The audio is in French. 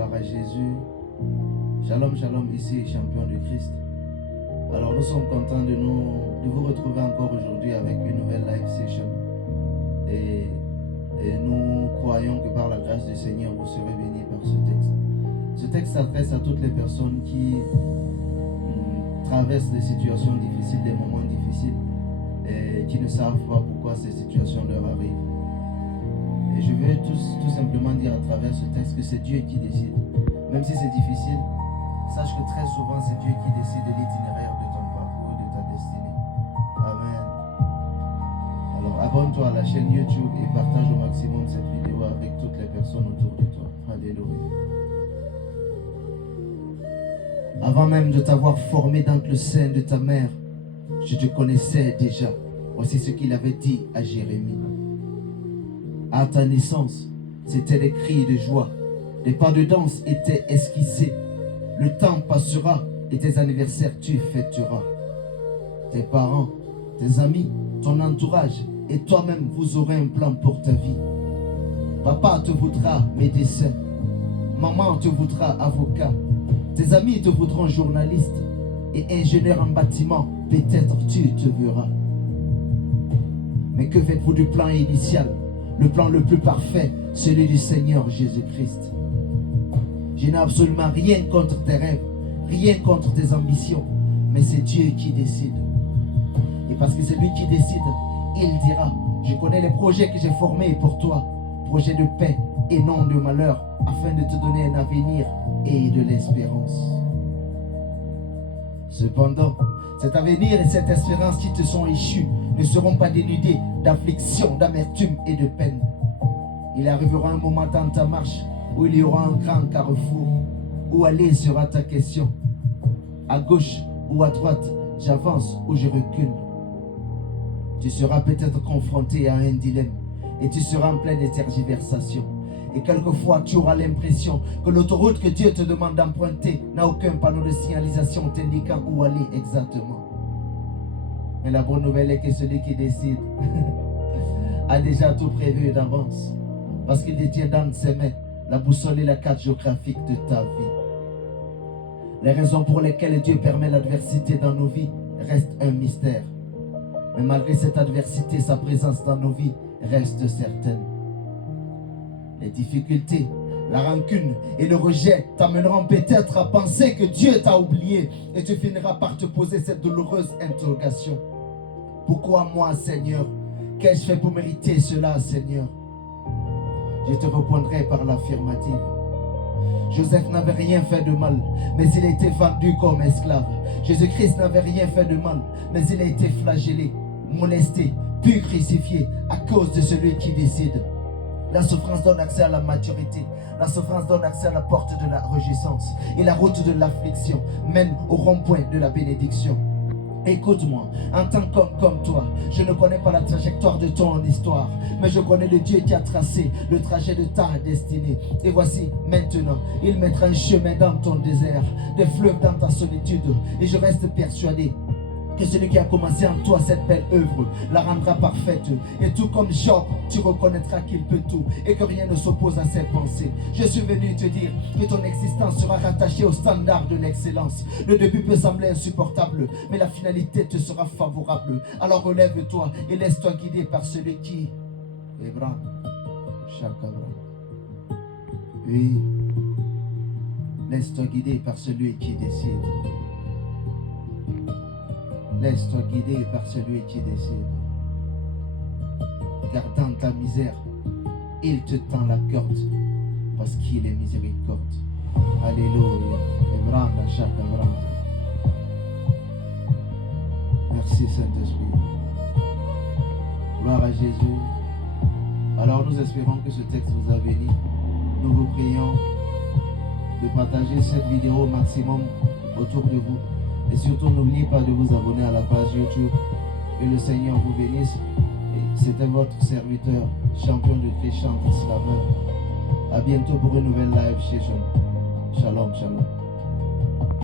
Gloire à Jésus. Shalom, shalom, ici champion de Christ. Alors nous sommes contents de vous retrouver encore aujourd'hui avec une nouvelle live session. Et nous croyons que par la grâce du Seigneur, vous serez bénis par ce texte. Ce texte s'adresse à toutes les personnes qui traversent des situations difficiles, des moments difficiles, et qui ne savent pas pourquoi ces situations leur arrivent. Et je veux tout simplement dire à travers ce texte que c'est Dieu qui décide. Même si c'est difficile, sache que très souvent c'est Dieu qui décide de l'itinéraire de ton parcours, de ta destinée. Amen. Alors abonne-toi à la chaîne YouTube et partage au maximum cette vidéo avec toutes les personnes autour de toi. Alléluia. Avant même de t'avoir formé dans le sein de ta mère, je te connaissais déjà. Voici ce qu'il avait dit à Jérémie. À ta naissance, c'était des cris de joie. Les pas de danse étaient esquissés. Le temps passera et tes anniversaires tu fêteras. Tes parents, tes amis, ton entourage et toi-même, vous aurez un plan pour ta vie. Papa te voudra médecin. Maman te voudra avocat. Tes amis te voudront journaliste et ingénieur en bâtiment. Peut-être tu te verras. Mais que faites-vous du plan initial? Le plan le plus parfait, celui du Seigneur Jésus-Christ. Je n'ai absolument rien contre tes rêves, rien contre tes ambitions, mais c'est Dieu qui décide. Et parce que c'est lui qui décide, il dira, je connais les projets que j'ai formés pour toi, projets de paix et non de malheur, afin de te donner un avenir et de l'espérance. Cependant, cet avenir et cette espérance qui te sont échus ne seront pas dénudés d'affliction, d'amertume et de peine. Il arrivera un moment dans ta marche où il y aura un grand carrefour. Où aller sera ta question. À gauche ou à droite, j'avance ou je recule. Tu seras peut-être confronté à un dilemme et tu seras en pleine tergiversation. Et quelquefois, tu auras l'impression que l'autoroute que Dieu te demande d'emprunter n'a aucun panneau de signalisation t'indiquant où aller exactement. Mais la bonne nouvelle est que celui qui décide a déjà tout prévu d'avance. Parce qu'il détient dans ses mains la boussole et la carte géographique de ta vie. Les raisons pour lesquelles Dieu permet l'adversité dans nos vies restent un mystère. Mais malgré cette adversité, sa présence dans nos vies reste certaine. Les difficultés, la rancune et le rejet t'amèneront peut-être à penser que Dieu t'a oublié et tu finiras par te poser cette douloureuse interrogation. Pourquoi moi, Seigneur? Qu'ai-je fait pour mériter cela, Seigneur? Je te répondrai par l'affirmative. Joseph n'avait rien fait de mal, mais il a été vendu comme esclave. Jésus-Christ n'avait rien fait de mal, mais il a été flagellé, molesté, puis crucifié à cause de celui qui décide. La souffrance donne accès à la maturité. La souffrance donne accès à la porte de la réjouissance. Et la route de l'affliction mène au rond-point de la bénédiction. Écoute-moi, en tant qu'homme comme toi, je ne connais pas la trajectoire de ton histoire, mais je connais le Dieu qui a tracé le trajet de ta destinée. Et voici, maintenant, il mettra un chemin dans ton désert, des fleuves dans ta solitude. Et je reste persuadé que celui qui a commencé en toi cette belle œuvre la rendra parfaite. Et tout comme Job, tu reconnaîtras qu'il peut tout et que rien ne s'oppose à ses pensées. Je suis venu te dire que ton existence sera rattachée au standard de l'excellence. Le début peut sembler insupportable, mais la finalité te sera favorable. Alors relève-toi et laisse-toi guider par celui qui... Ebra, Chakabra. Oui, laisse-toi guider par celui qui décide. Laisse-toi guider par celui qui décide. Car dans ta misère, il te tend la corde parce qu'il est miséricorde. Alléluia. Merci Saint-Esprit. Gloire à Jésus. Alors nous espérons que ce texte vous a béni. Nous vous prions de partager cette vidéo au maximum autour de vous. Et surtout, n'oubliez pas de vous abonner à la page YouTube. Que le Seigneur vous bénisse. C'était votre serviteur, champion de Christ, Slaveur. A bientôt pour une nouvelle live session. Shalom, shalom.